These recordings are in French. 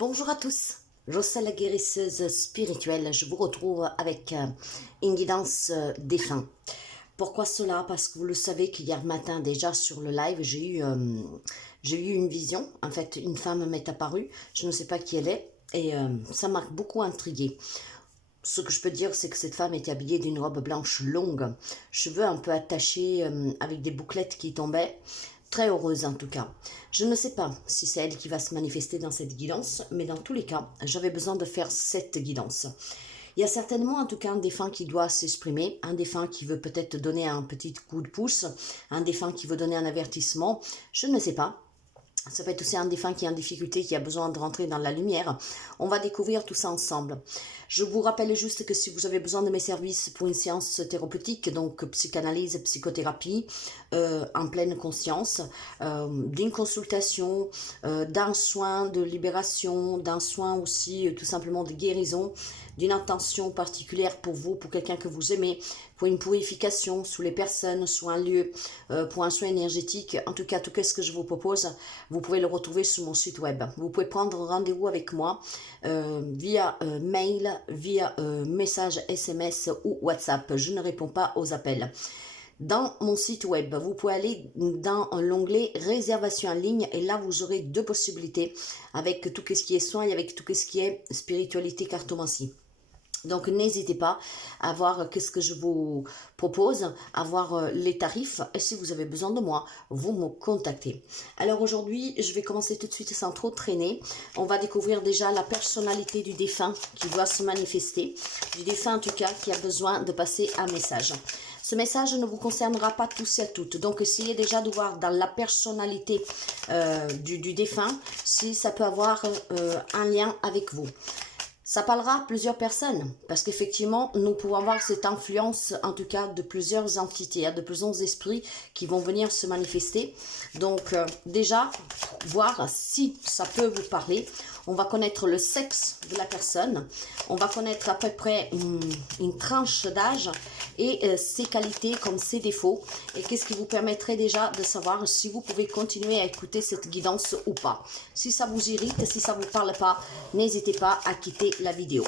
Bonjour à tous, Jossa la guérisseuse spirituelle, je vous retrouve avec une guidance défunt. Pourquoi cela? Parce que vous le savez qu'hier matin déjà sur le live, j'ai eu une vision, en fait une femme m'est apparue, je ne sais pas qui elle est, et ça m'a beaucoup intriguée. Ce que je peux dire, c'est que cette femme était habillée d'une robe blanche longue, cheveux un peu attachés avec des bouclettes qui tombaient, très heureuse en tout cas. Je ne sais pas si c'est elle qui va se manifester dans cette guidance, mais dans tous les cas, j'avais besoin de faire cette guidance. Il y a certainement en tout cas un défunt qui doit s'exprimer, un défunt qui veut peut-être donner un petit coup de pouce, un défunt qui veut donner un avertissement, je ne sais pas. Ça peut être aussi un défunt qui est en difficulté, qui a besoin de rentrer dans la lumière. On va découvrir tout ça ensemble. Je vous rappelle juste que si vous avez besoin de mes services pour une séance thérapeutique, donc psychanalyse, psychothérapie, en pleine conscience, d'une consultation, d'un soin de libération, d'un soin aussi tout simplement de guérison, d'une intention particulière pour vous, pour quelqu'un que vous aimez, pour une purification sous les personnes, sous un lieu, pour un soin énergétique, en tout cas, tout ce que je vous propose, vous pouvez le retrouver sur mon site web. Vous pouvez prendre rendez-vous avec moi via mail, via message SMS ou WhatsApp. Je ne réponds pas aux appels. Dans mon site web, vous pouvez aller dans l'onglet réservation en ligne et là vous aurez deux possibilités avec tout ce qui est soin et avec tout ce qui est spiritualité cartomancie. Donc n'hésitez pas à voir ce que je vous propose, à voir les tarifs et si vous avez besoin de moi, vous me contactez. Alors aujourd'hui, je vais commencer tout de suite sans trop traîner. On va découvrir déjà la personnalité du défunt qui doit se manifester, du défunt en tout cas qui a besoin de passer un message. Ce message ne vous concernera pas tous et à toutes, donc essayez déjà de voir dans la personnalité du défunt si ça peut avoir un lien avec vous. Ça parlera à plusieurs personnes, parce qu'effectivement, nous pouvons avoir cette influence, en tout cas, de plusieurs entités, de plusieurs esprits qui vont venir se manifester. Donc, déjà, voir si ça peut vous parler. On va connaître le sexe de la personne, on va connaître à peu près une tranche d'âge et ses qualités comme ses défauts. Et qu'est-ce qui vous permettrait déjà de savoir si vous pouvez continuer à écouter cette guidance ou pas. Si ça vous irrite, si ça ne vous parle pas, n'hésitez pas à quitter la vidéo.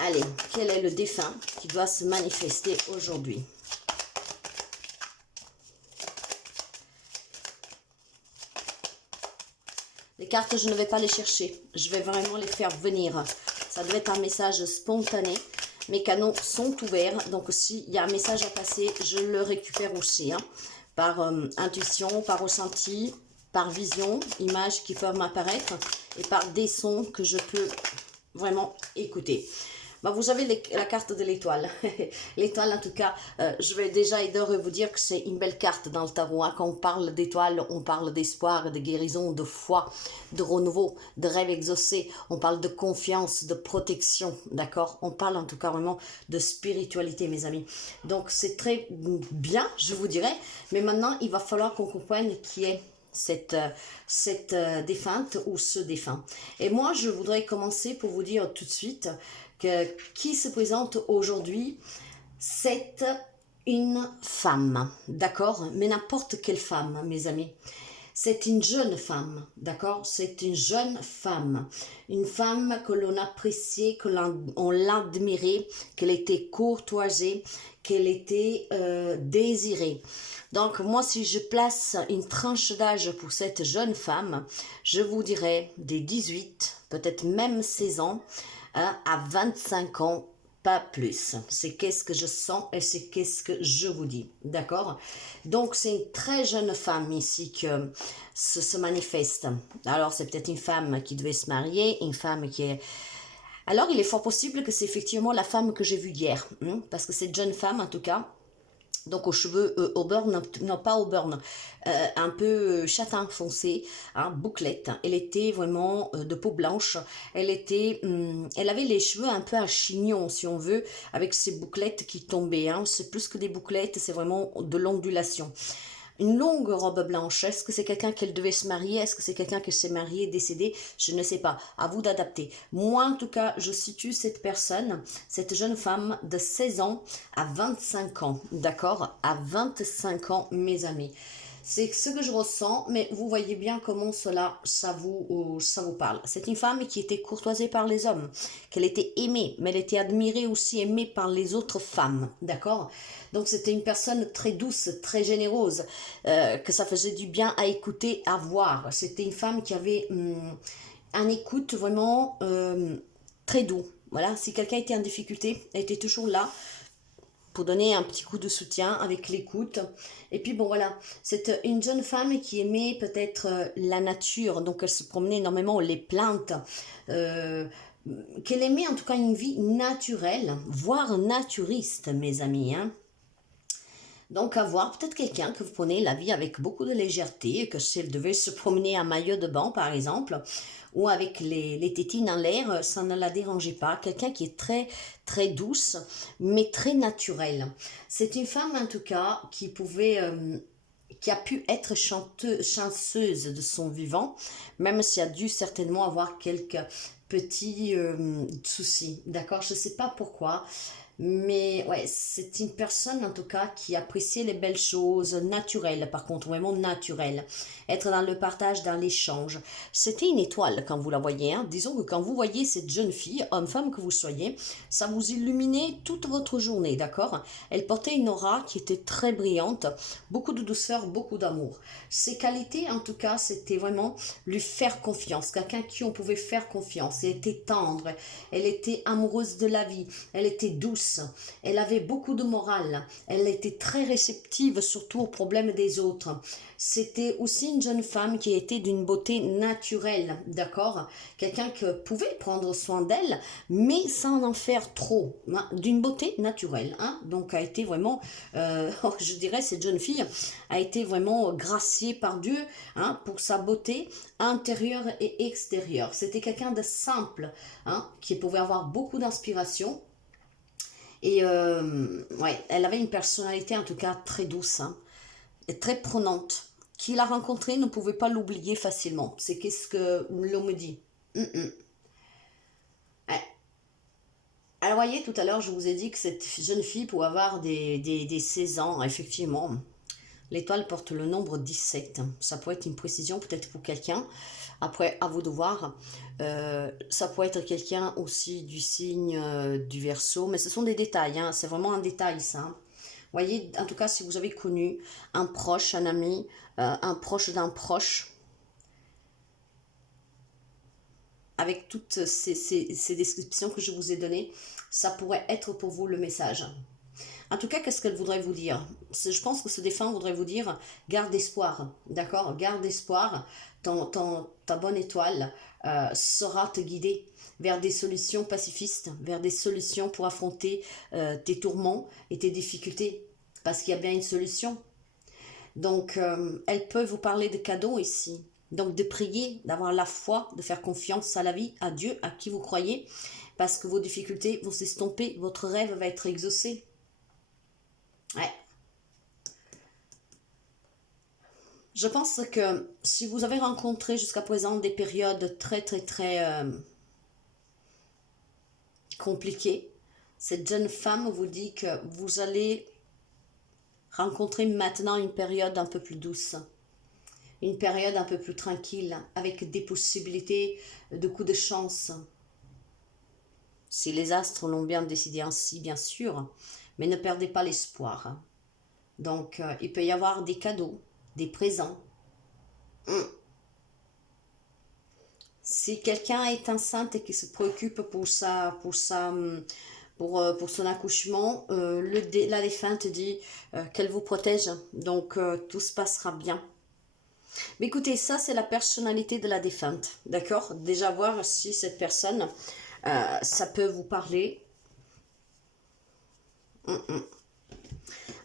Allez, quel est le défunt qui doit se manifester aujourd'hui? Les cartes, je ne vais pas les chercher. Je vais vraiment les faire venir. Ça doit être un message spontané. Mes canaux sont ouverts. Donc, s'il y a un message à passer, je le récupère aussi. Par intuition, par ressenti, par vision, images qui peuvent m'apparaître. Et par des sons que je peux vraiment écouter. Bah, vous avez la carte de l'étoile. L'étoile, en tout cas, je vais déjà d'ores vous dire que c'est une belle carte dans le tarot. Quand on parle d'étoile, on parle d'espoir, de guérison, de foi, de renouveau, de rêve exaucé. On parle de confiance, de protection, d'accord? On parle en tout cas vraiment de spiritualité, mes amis. Donc, c'est très bien, je vous dirais. Mais maintenant, il va falloir qu'on comprenne qui est cette défunte ou ce défunt. Et moi, je voudrais commencer pour vous dire tout de suite que qui se présente aujourd'hui, c'est une femme, d'accord? Mais n'importe quelle femme, mes amis. C'est une jeune femme, d'accord? C'est une jeune femme. Une femme que l'on appréciait, que l'on l'admirait, qu'elle était courtoisée, qu'elle était désirée. Donc moi, si je place une tranche d'âge pour cette jeune femme, je vous dirais des 18, peut-être même 16 ans, à 25 ans, pas plus. C'est qu'est-ce que je sens et c'est qu'est-ce que je vous dis, d'accord? Donc c'est une très jeune femme ici que se manifeste. Alors c'est peut-être une femme qui devait se marier, une femme qui est... Alors il est fort possible que c'est effectivement la femme que j'ai vue hier, parce que cette jeune femme en tout cas, donc aux cheveux au burn, non pas au burn, un peu châtain foncé, bouclette. Elle était vraiment de peau blanche. Elle avait les cheveux un peu à chignon, si on veut, avec ces bouclettes qui tombaient. C'est plus que des bouclettes, c'est vraiment de l'ondulation. Une longue robe blanche, est-ce que c'est quelqu'un qu'elle devait se marier? Est-ce que c'est quelqu'un qui s'est marié, décédé? Je ne sais pas, à vous d'adapter. Moi, en tout cas, je situe cette personne, cette jeune femme de 16 ans à 25 ans, d'accord? À 25 ans, mes amis. C'est ce que je ressens, mais vous voyez bien comment cela, ça vous parle. C'est une femme qui était courtoisée par les hommes, qu'elle était aimée, mais elle était admirée aussi, aimée par les autres femmes, d'accord? Donc c'était une personne très douce, très généreuse, que ça faisait du bien à écouter, à voir. C'était une femme qui avait un écoute vraiment très doux. Voilà, si quelqu'un était en difficulté, elle était toujours là pour donner un petit coup de soutien avec l'écoute. Et puis bon voilà, c'est une jeune femme qui aimait peut-être la nature, donc elle se promenait énormément les plantes, euh, qu'elle aimait en tout cas une vie naturelle, voire naturiste, mes amis, hein. Donc, avoir peut-être quelqu'un que vous prenez la vie avec beaucoup de légèreté, et que si elle devait se promener en maillot de bain, par exemple, ou avec les tétines en l'air, ça ne la dérangeait pas. Quelqu'un qui est très, très douce, mais très naturelle. C'est une femme, en tout cas, qui a pu être chanceuse de son vivant, même si a dû certainement avoir quelques petits soucis. D'accord? Je ne sais pas pourquoi. Mais ouais, c'est une personne en tout cas qui appréciait les belles choses naturelles, par contre, vraiment naturelles. Être dans le partage, dans l'échange. C'était une étoile quand vous la voyez, hein. Disons que quand vous voyez cette jeune fille, homme-femme que vous soyez, ça vous illuminait toute votre journée, d'accord? Elle portait une aura qui était très brillante, beaucoup de douceur, beaucoup d'amour. Ses qualités, en tout cas, c'était vraiment lui faire confiance, quelqu'un qui on pouvait faire confiance. Elle était tendre, elle était amoureuse de la vie, elle était douce. Elle avait beaucoup de morale. Elle était très réceptive, surtout aux problèmes des autres. C'était aussi une jeune femme qui était d'une beauté naturelle, d'accord? Quelqu'un qui pouvait prendre soin d'elle, mais sans en faire trop. Hein, d'une beauté naturelle. Hein? Donc, a été vraiment, je dirais, cette jeune fille a été vraiment graciée par Dieu, hein, pour sa beauté intérieure et extérieure. C'était quelqu'un de simple, hein, qui pouvait avoir beaucoup d'inspiration. Et ouais, elle avait une personnalité en tout cas très douce, hein, et très prenante. Qui l'a rencontrée ne pouvait pas l'oublier facilement. C'est qu'est-ce que l'on me dit. Ouais. Alors voyez, tout à l'heure, je vous ai dit que cette jeune fille pouvait avoir des 16 ans, effectivement. L'étoile porte le nombre 17. Ça pourrait être une précision peut-être pour quelqu'un. Après, à vous de voir. Ça pourrait être quelqu'un aussi du signe du Verseau. Mais ce sont des détails. Hein. C'est vraiment un détail, ça. Hein. Voyez, en tout cas, si vous avez connu un proche, un ami, un proche d'un proche, avec toutes ces descriptions que je vous ai données, ça pourrait être pour vous le message. En tout cas, qu'est-ce qu'elle voudrait vous dire? Je pense que ce défunt voudrait vous dire, garde espoir, d'accord? Garde espoir, ta bonne étoile saura te guider vers des solutions pacifistes, vers des solutions pour affronter tes tourments et tes difficultés, parce qu'il y a bien une solution. Donc, elle peut vous parler de cadeaux ici. Donc, de prier, d'avoir la foi, de faire confiance à la vie, à Dieu, à qui vous croyez, parce que vos difficultés vont s'estomper, votre rêve va être exaucé. Ouais. Je pense que si vous avez rencontré jusqu'à présent des périodes très très très compliquées, cette jeune femme vous dit que vous allez rencontrer maintenant une période un peu plus douce, une période un peu plus tranquille, avec des possibilités de coups de chance. Si les astres l'ont bien décidé ainsi, bien sûr, mais ne perdez pas l'espoir. Donc, il peut y avoir des cadeaux, des présents. Si quelqu'un est enceinte et qui se préoccupe pour son accouchement, la défunte dit qu'elle vous protège, donc tout se passera bien. Mais écoutez, ça c'est la personnalité de la défunte, d'accord? Déjà voir si cette personne, ça peut vous parler.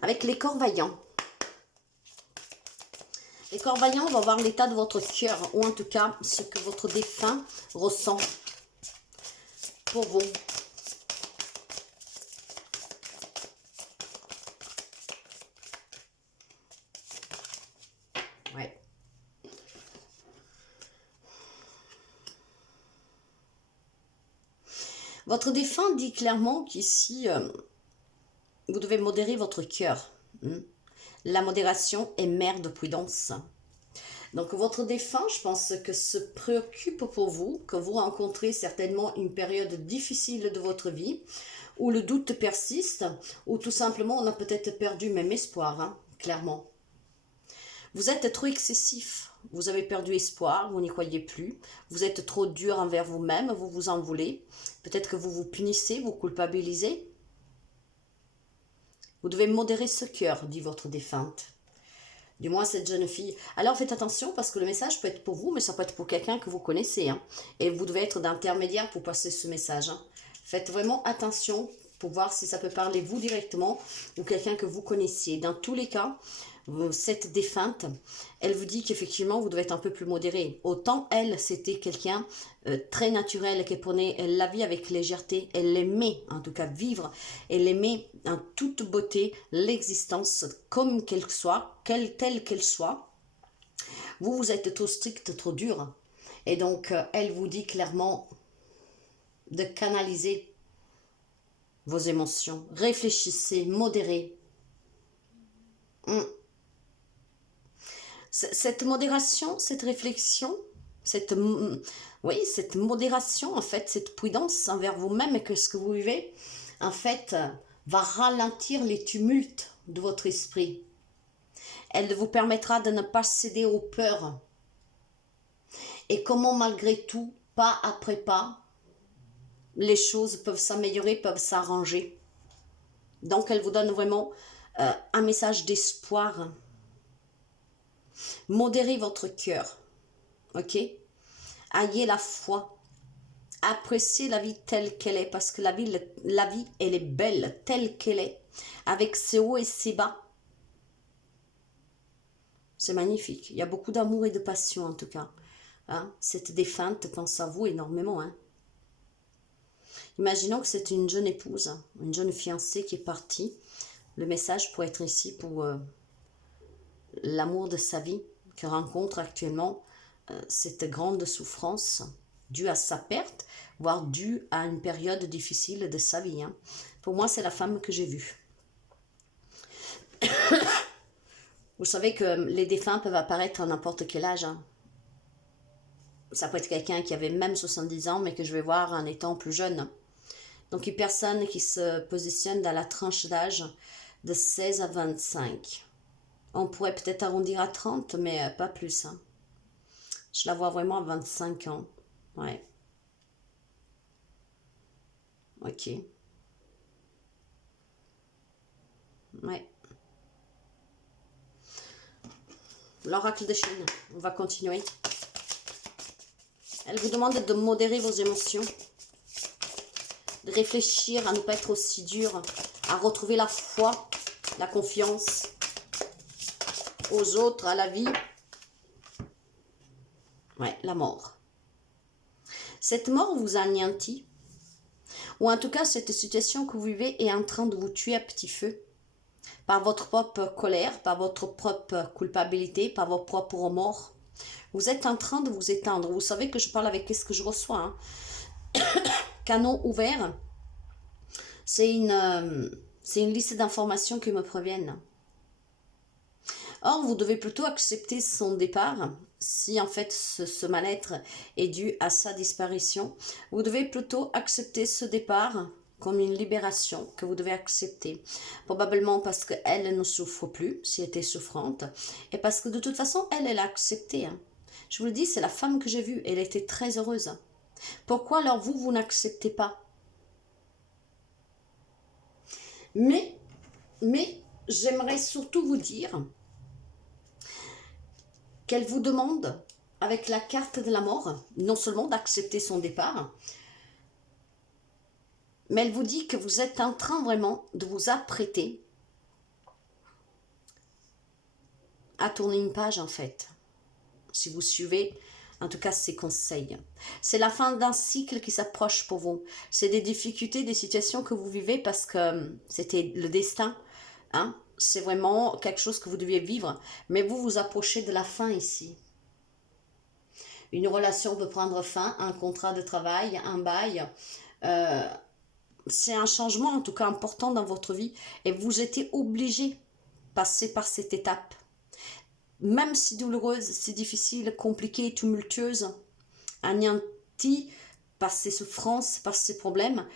Avec les corps vaillants. Les corps vaillants vont voir l'état de votre cœur, ou en tout cas ce que votre défunt ressent pour vous. Ouais. Votre défunt dit clairement qu'ici, vous devez modérer votre cœur. La modération est mère de prudence. Donc votre défunt, je pense que se préoccupe pour vous, que vous rencontrez certainement une période difficile de votre vie, où le doute persiste, ou tout simplement on a peut-être perdu même espoir, hein, clairement. Vous êtes trop excessif, vous avez perdu espoir, vous n'y croyez plus, vous êtes trop dur envers vous-même, vous vous en voulez, peut-être que vous vous punissez, vous culpabilisez. Vous devez modérer ce cœur, dit votre défunte. Du moins cette jeune fille. Alors faites attention parce que le message peut être pour vous, mais ça peut être pour quelqu'un que vous connaissez. Hein. Et vous devez être d'intermédiaire pour passer ce message. Hein. Faites vraiment attention pour voir si ça peut parler vous directement ou quelqu'un que vous connaissiez. Dans tous les cas, cette défunte, elle vous dit qu'effectivement vous devez être un peu plus modéré. Autant elle, c'était quelqu'un très naturel qui prenait la vie avec légèreté. Elle aimait en tout cas vivre. Elle aimait en toute beauté l'existence comme qu'elle soit, telle qu'elle soit. Vous, vous êtes trop strict, trop dur. Et donc, elle vous dit clairement de canaliser vos émotions. Réfléchissez, modérez. Cette modération, cette réflexion, cette modération, en fait, cette prudence envers vous-même et que ce que vous vivez, en fait, va ralentir les tumultes de votre esprit. Elle vous permettra de ne pas céder aux peurs. Et comment, malgré tout, pas après pas, les choses peuvent s'améliorer, peuvent s'arranger. Donc, elle vous donne vraiment un message d'espoir. Modérez votre cœur, ok? Ayez la foi. Appréciez la vie telle qu'elle est, parce que la vie, elle est belle, telle qu'elle est, avec ses hauts et ses bas. C'est magnifique. Il y a beaucoup d'amour et de passion, en tout cas. Hein? Cette défunte pense à vous énormément. Hein? Imaginons que c'est une jeune épouse, une jeune fiancée qui est partie. Le message pourrait être ici pour l'amour de sa vie, qui rencontre actuellement cette grande souffrance due à sa perte, voire due à une période difficile de sa vie. Hein. Pour moi, c'est la femme que j'ai vue. Vous savez que les défunts peuvent apparaître à n'importe quel âge. Hein. Ça peut être quelqu'un qui avait même 70 ans, mais que je vais voir en étant plus jeune. Donc, une personne qui se positionne dans la tranche d'âge de 16 à 25. On pourrait peut-être arrondir à 30, mais pas plus. Hein. Je la vois vraiment à 25 ans. Ouais. Ok. Ouais. L'oracle de Chine. On va continuer. Elle vous demande de modérer vos émotions. De réfléchir à ne pas être aussi dur. À retrouver la foi, la confiance aux autres, à la vie. Ouais, la mort. Cette mort vous anéantit. Ou en tout cas, cette situation que vous vivez est en train de vous tuer à petit feu. Par votre propre colère, par votre propre culpabilité, par vos propres remords. Vous êtes en train de vous éteindre. Vous savez que je parle avec ce que je reçois. Hein. Canon ouvert. C'est une liste d'informations qui me proviennent. Or, vous devez plutôt accepter son départ. Si en fait ce mal-être est dû à sa disparition, vous devez plutôt accepter ce départ comme une libération que vous devez accepter. Probablement parce qu'elle ne souffre plus, si elle était souffrante, et parce que de toute façon, elle a accepté. Hein. Je vous le dis, c'est la femme que j'ai vue, elle était très heureuse. Pourquoi alors vous n'acceptez pas? Mais j'aimerais surtout vous dire qu'elle vous demande, avec la carte de la mort, non seulement d'accepter son départ, mais elle vous dit que vous êtes en train vraiment de vous apprêter à tourner une page en fait, si vous suivez en tout cas ses conseils. C'est la fin d'un cycle qui s'approche pour vous. C'est des difficultés, des situations que vous vivez parce que c'était le destin. Hein? C'est vraiment quelque chose que vous deviez vivre, mais vous vous approchez de la fin ici. Une relation peut prendre fin, un contrat de travail, un bail. C'est un changement en tout cas important dans votre vie et vous étiez obligé passer par cette étape. Même si douloureuse, si difficile, compliquée, tumultueuse, anéantie par ces souffrances, par ces problèmes,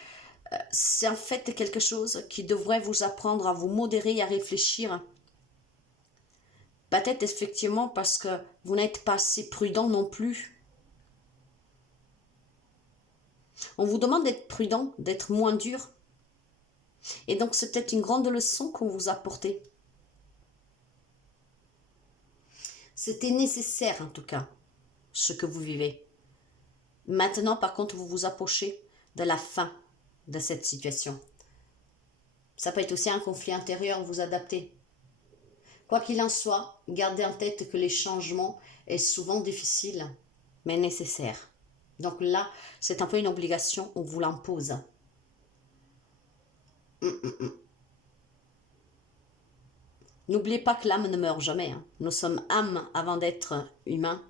c'est en fait quelque chose qui devrait vous apprendre à vous modérer et à réfléchir. Peut-être effectivement parce que vous n'êtes pas assez prudent non plus. On vous demande d'être prudent, d'être moins dur. Et donc c'est peut-être une grande leçon qu'on vous a apportée. C'était nécessaire en tout cas, ce que vous vivez. Maintenant par contre vous vous approchez de la fin de cette situation. Ça peut être aussi un conflit intérieur, vous adapter. Quoi qu'il en soit, gardez en tête que les changements est souvent difficiles, mais nécessaires. Donc là, c'est un peu une obligation, on vous l'impose. N'oubliez pas que l'âme ne meurt jamais. Hein. Nous sommes âme avant d'être humain.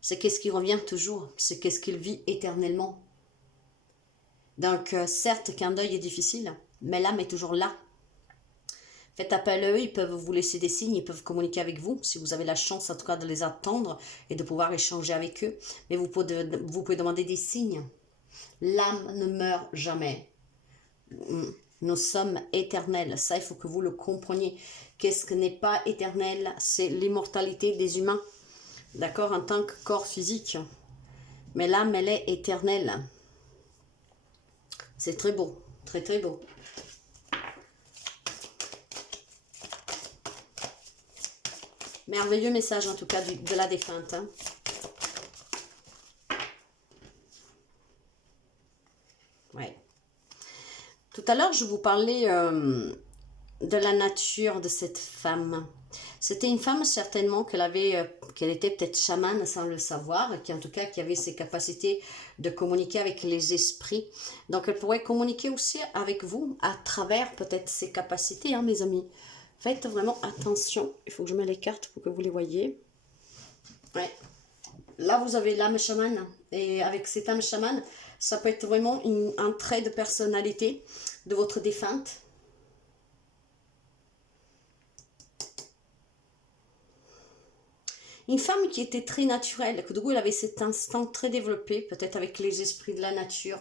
C'est qu'est-ce qui revient toujours, c'est qu'est-ce qu'il vit éternellement. Donc certes qu'un deuil est difficile, mais l'âme est toujours là. Faites appel à eux, ils peuvent vous laisser des signes, ils peuvent communiquer avec vous, si vous avez la chance en tout cas de les attendre et de pouvoir échanger avec eux. Mais vous pouvez demander des signes. L'âme ne meurt jamais. Nous sommes éternels, ça il faut que vous le compreniez. Qu'est-ce que n'est pas éternel? C'est l'immortalité des humains, d'accord, en tant que corps physique. Mais l'âme, elle est éternelle. C'est très beau, très très beau. Merveilleux message en tout cas de la défunte. Hein. Ouais. Tout à l'heure, je vous parlais de la nature de cette femme. C'était une femme certainement qu'elle était peut-être chamane sans le savoir, qui en tout cas qui avait ses capacités de communiquer avec les esprits. Donc elle pourrait communiquer aussi avec vous à travers peut-être ses capacités, hein, mes amis. Faites vraiment attention. Il faut que je mette les cartes pour que vous les voyez. Ouais. Là, vous avez l'âme chamane. Et avec cette âme chamane, ça peut être vraiment un trait de personnalité de votre défunte. Une femme qui était très naturelle, que du coup elle avait cet instinct très développé, peut-être avec les esprits de la nature.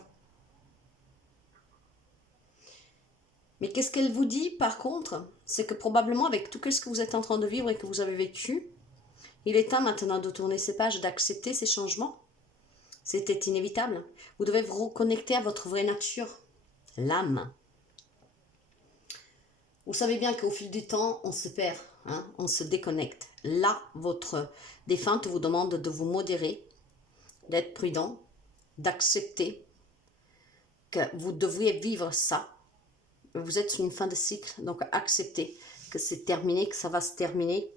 Mais qu'est-ce qu'elle vous dit par contre? C'est que probablement avec tout ce que vous êtes en train de vivre et que vous avez vécu, il est temps maintenant de tourner ces pages, d'accepter ces changements. C'était inévitable. Vous devez vous reconnecter à votre vraie nature, l'âme. Vous savez bien qu'au fil du temps, on se perd, hein, on se déconnecte. Là, votre défunte vous demande de vous modérer, d'être prudent, d'accepter que vous devriez vivre ça. Vous êtes sur une fin de cycle, donc acceptez que c'est terminé, que ça va se terminer.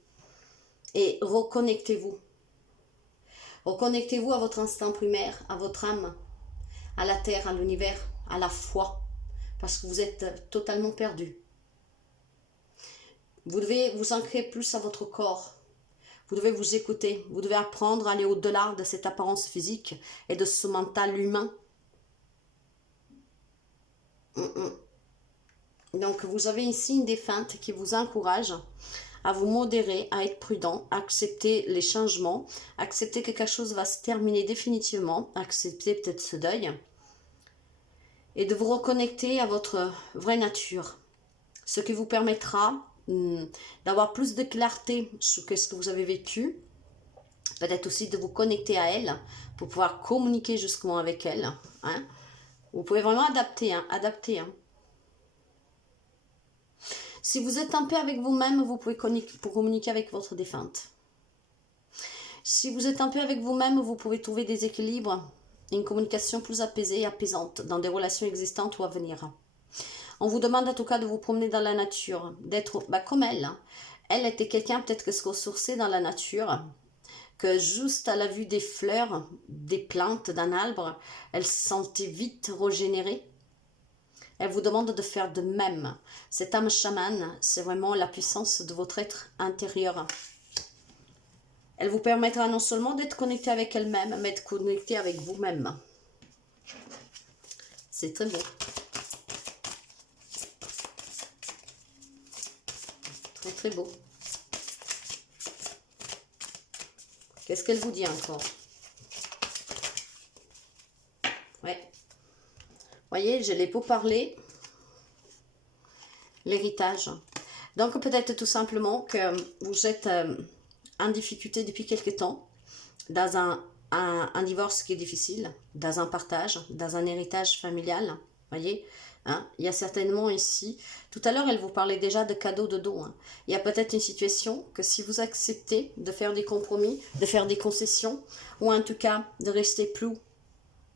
Et reconnectez-vous. Reconnectez-vous à votre instinct primaire, à votre âme, à la terre, à l'univers, à la foi, parce que vous êtes totalement perdu. Vous devez vous ancrer plus à votre corps. Vous devez vous écouter. Vous devez apprendre à aller au-delà de cette apparence physique et de ce mental humain. Donc, vous avez ici une défunte qui vous encourage à vous modérer, à être prudent, à accepter les changements, accepter que quelque chose va se terminer définitivement, accepter peut-être ce deuil, et de vous reconnecter à votre vraie nature, ce qui vous permettra d'avoir plus de clarté sur ce que vous avez vécu, peut-être aussi de vous connecter à elle, pour pouvoir communiquer justement avec elle. Hein. Vous pouvez vraiment adapter, adapter. Hein. Si vous êtes en paix avec vous-même, vous pouvez communiquer avec votre défunte. Si vous êtes en paix avec vous-même, vous pouvez trouver des équilibres, une communication plus apaisée et apaisante dans des relations existantes ou à venir. On vous demande en tout cas de vous promener dans la nature, d'être comme elle. Hein. Elle était quelqu'un peut-être que se ressourçait dans la nature, que juste à la vue des fleurs, des plantes, d'un arbre, elle se sentait vite régénérée. Elle vous demande de faire de même. Cette âme chamane, c'est vraiment la puissance de votre être intérieur. Elle vous permettra non seulement d'être connecté avec elle-même, mais d'être connecté avec vous-même. C'est très beau. très beau. Qu'est-ce qu'elle vous dit encore? Ouais. Voyez, je l'ai beau parler. L'héritage. Donc peut-être tout simplement que vous êtes en difficulté depuis quelque temps, dans un divorce qui est difficile, dans un partage, dans un héritage familial. Voyez, hein? Il y a certainement ici, tout à l'heure elle vous parlait déjà de cadeaux de dos. Hein. Il y a peut-être une situation que si vous acceptez de faire des compromis, de faire des concessions, ou en tout cas de rester plus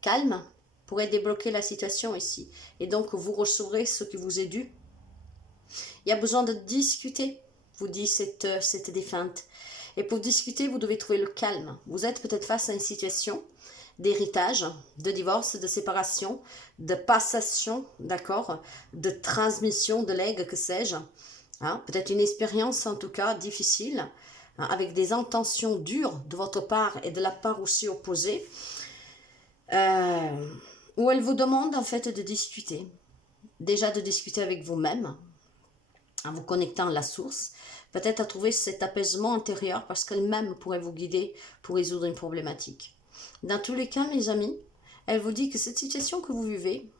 calme, pourrait débloquer la situation ici. Et donc vous recevrez ce qui vous est dû. Il y a besoin de discuter, vous dit cette défunte. Et pour discuter, vous devez trouver le calme. Vous êtes peut-être face à une situation d'héritage, de divorce, de séparation, de passation, d'accord, de transmission de legs, que sais-je. Hein, peut-être une expérience en tout cas difficile, hein, avec des intentions dures de votre part et de la part aussi opposée, où elle vous demande en fait de discuter. Déjà de discuter avec vous-même, en vous connectant à la source, peut-être à trouver cet apaisement intérieur parce qu'elle-même pourrait vous guider pour résoudre une problématique. Dans tous les cas, mes amis, elle vous dit que cette situation que vous vivez,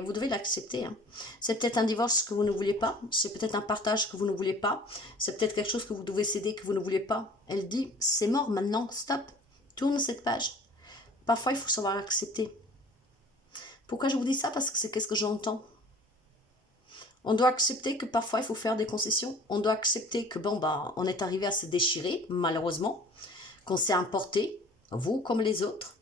vous devez l'accepter. Hein. C'est peut-être un divorce que vous ne voulez pas, c'est peut-être un partage que vous ne voulez pas, c'est peut-être quelque chose que vous devez céder que vous ne voulez pas. Elle dit, c'est mort maintenant, stop, tourne cette page. Parfois, il faut savoir accepter. Pourquoi je vous dis ça? Parce que c'est qu'est-ce que j'entends. On doit accepter que parfois il faut faire des concessions. On doit accepter que bon, bah, on est arrivé à se déchirer, malheureusement, qu'on s'est emporté, vous comme les autres.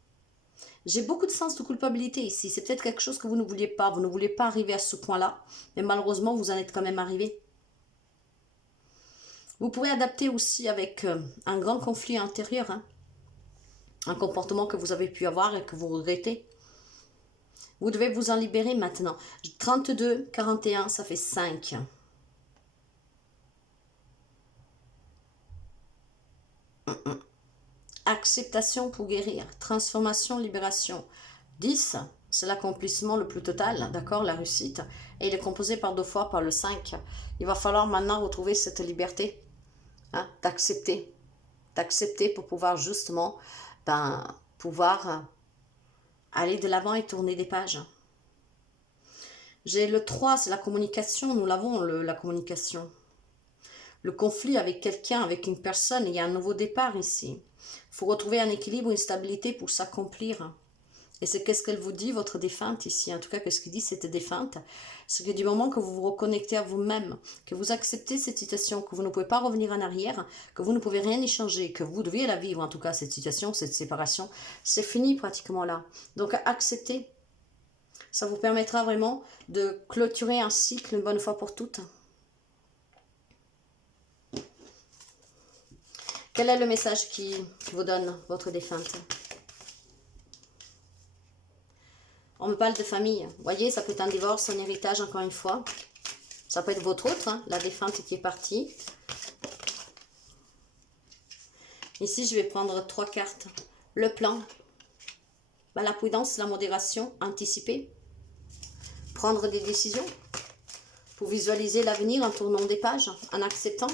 J'ai beaucoup de sens de culpabilité ici. C'est peut-être quelque chose que vous ne vouliez pas. Vous ne vouliez pas arriver à ce point-là, mais malheureusement, vous en êtes quand même arrivé. Vous pouvez adapter aussi avec un grand conflit intérieur, hein, un comportement que vous avez pu avoir et que vous regrettez. Vous devez vous en libérer maintenant. 32, 41, ça fait 5. Acceptation pour guérir. Transformation, libération. 10, c'est l'accomplissement le plus total, d'accord, la réussite. Et il est composé par 2 fois par le 5. Il va falloir maintenant retrouver cette liberté, hein, d'accepter. D'accepter pour pouvoir justement, pouvoir aller de l'avant et tourner des pages. J'ai le 3, c'est la communication. Nous l'avons, la communication. Le conflit avec quelqu'un, avec une personne, il y a un nouveau départ ici. Il faut retrouver un équilibre, une stabilité pour s'accomplir. Et c'est qu'est-ce qu'elle vous dit, votre défunte ici. En tout cas, qu'est-ce qu'il dit cette défunte? C'est que du moment que vous vous reconnectez à vous-même, que vous acceptez cette situation, que vous ne pouvez pas revenir en arrière, que vous ne pouvez rien y changer, que vous devez la vivre, en tout cas, cette situation, cette séparation, c'est fini pratiquement là. Donc, acceptez. Ça vous permettra vraiment de clôturer un cycle une bonne fois pour toutes. Quel est le message qui vous donne votre défunte? On me parle de famille. Vous voyez, ça peut être un divorce, un héritage, encore une fois. Ça peut être votre autre, hein, la défunte qui est partie. Ici, je vais prendre 3 cartes. Le plan. La prudence, la modération, anticiper. Prendre des décisions. Pour visualiser l'avenir en tournant des pages, en acceptant.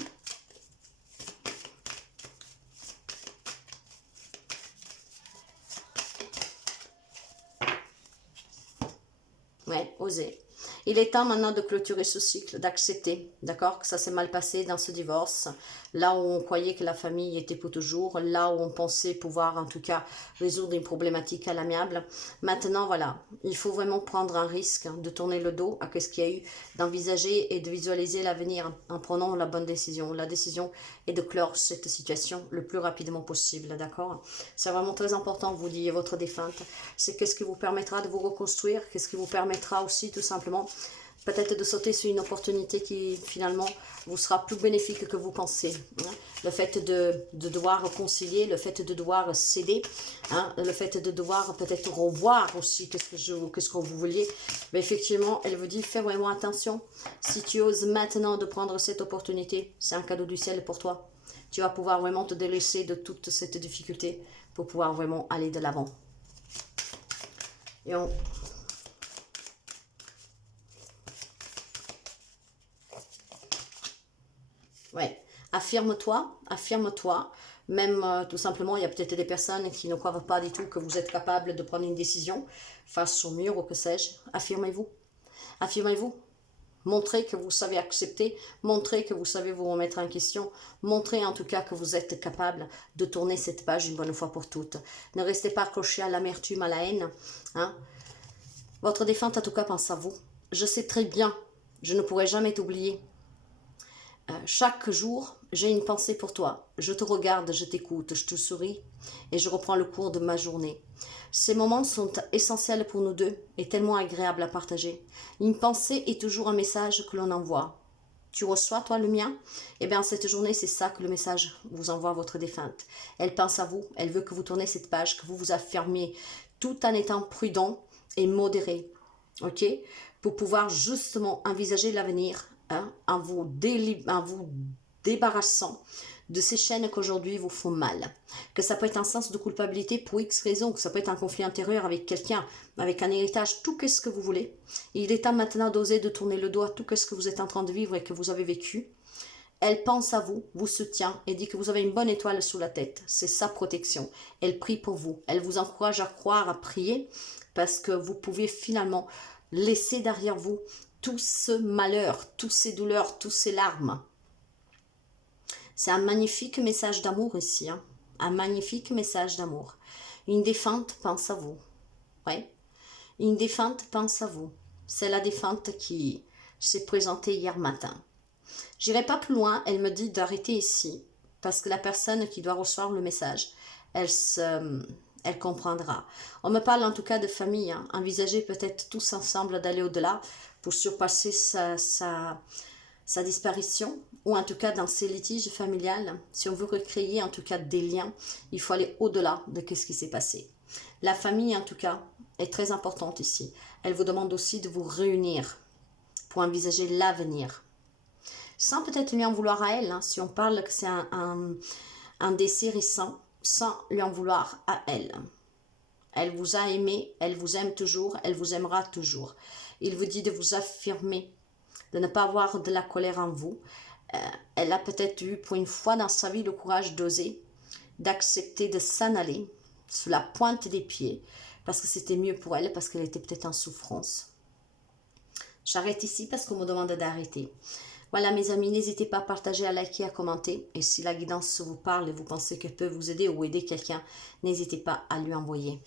Ouais, oser. Il est temps maintenant de clôturer ce cycle, d'accepter, d'accord, que ça s'est mal passé dans ce divorce, là où on croyait que la famille était pour toujours, là où on pensait pouvoir en tout cas résoudre une problématique à l'amiable. Maintenant, voilà, il faut vraiment prendre un risque de tourner le dos à ce qu'il y a eu, d'envisager et de visualiser l'avenir en prenant la bonne décision. La décision est de clore cette situation le plus rapidement possible, d'accord? C'est vraiment très important, vous dites votre défunte, c'est qu'est-ce qui vous permettra de vous reconstruire, qu'est-ce qui vous permettra aussi tout simplement peut-être de sauter sur une opportunité qui finalement vous sera plus bénéfique que vous pensez. Hein. Le fait de devoir concilier, le fait de devoir céder, hein, le fait de devoir peut-être revoir aussi qu'est-ce que vous vouliez. Mais effectivement, elle vous dit, fais vraiment attention. Si tu oses maintenant de prendre cette opportunité, c'est un cadeau du ciel pour toi. Tu vas pouvoir vraiment te délaisser de toute cette difficulté pour pouvoir vraiment aller de l'avant. Et on... Affirme-toi, affirme-toi. Même tout simplement, il y a peut-être des personnes qui ne croient pas du tout que vous êtes capable de prendre une décision face au mur ou que sais-je. Affirmez-vous. Affirmez-vous. Montrez que vous savez accepter, montrez que vous savez vous remettre en question, montrez en tout cas que vous êtes capable de tourner cette page une bonne fois pour toutes. Ne restez pas accroché à l'amertume, à la haine. Hein. Votre défunte en tout cas pense à vous. Je sais très bien, je ne pourrai jamais t'oublier. Chaque jour, j'ai une pensée pour toi. Je te regarde, je t'écoute, je te souris et je reprends le cours de ma journée. Ces moments sont essentiels pour nous deux et tellement agréables à partager. Une pensée est toujours un message que l'on envoie. Tu reçois, toi, le mien? Eh bien, cette journée, c'est ça que le message vous envoie à votre défunte. Elle pense à vous, elle veut que vous tournez cette page, que vous vous affirmiez, tout en étant prudent et modéré. Ok? Pour pouvoir justement envisager l'avenir hein, en vous débarrassant de ces chaînes qu'aujourd'hui vous font mal. Que ça peut être un sens de culpabilité pour X raisons, que ça peut être un conflit intérieur avec quelqu'un, avec un héritage, tout ce que vous voulez. Il est temps maintenant d'oser de tourner le dos à tout ce que vous êtes en train de vivre et que vous avez vécu. Elle pense à vous, vous soutient et dit que vous avez une bonne étoile sous la tête. C'est sa protection. Elle prie pour vous. Elle vous encourage à croire, à prier parce que vous pouvez finalement laisser derrière vous tout ce malheur, toutes ces douleurs, toutes ces larmes. C'est un magnifique message d'amour ici. Hein? Un magnifique message d'amour. Une défunte pense à vous. Ouais. Une défunte pense à vous. C'est la défunte qui s'est présentée hier matin. J'irai pas plus loin, elle me dit d'arrêter ici, parce que la personne qui doit recevoir le message, elle comprendra. On me parle en tout cas de famille, hein. Envisager peut-être tous ensemble d'aller au-delà pour surpasser sa disparition, ou en tout cas dans ces litiges familiales, si on veut recréer en tout cas des liens, il faut aller au-delà de ce qui s'est passé. La famille en tout cas est très importante ici. Elle vous demande aussi de vous réunir pour envisager l'avenir. Sans peut-être lui en vouloir à elle, hein, si on parle que c'est un décès récent, sans lui en vouloir à elle. Elle vous a aimé, elle vous aime toujours, elle vous aimera toujours. Il vous dit de vous affirmer, de ne pas avoir de la colère en vous. Elle a peut-être eu pour une fois dans sa vie le courage d'oser, d'accepter de s'en aller sous la pointe des pieds, parce que c'était mieux pour elle, parce qu'elle était peut-être en souffrance. J'arrête ici parce qu'on me demande d'arrêter. Voilà mes amis, n'hésitez pas à partager, à liker, à commenter. Et si la guidance vous parle et vous pensez qu'elle peut vous aider ou aider quelqu'un, n'hésitez pas à lui envoyer.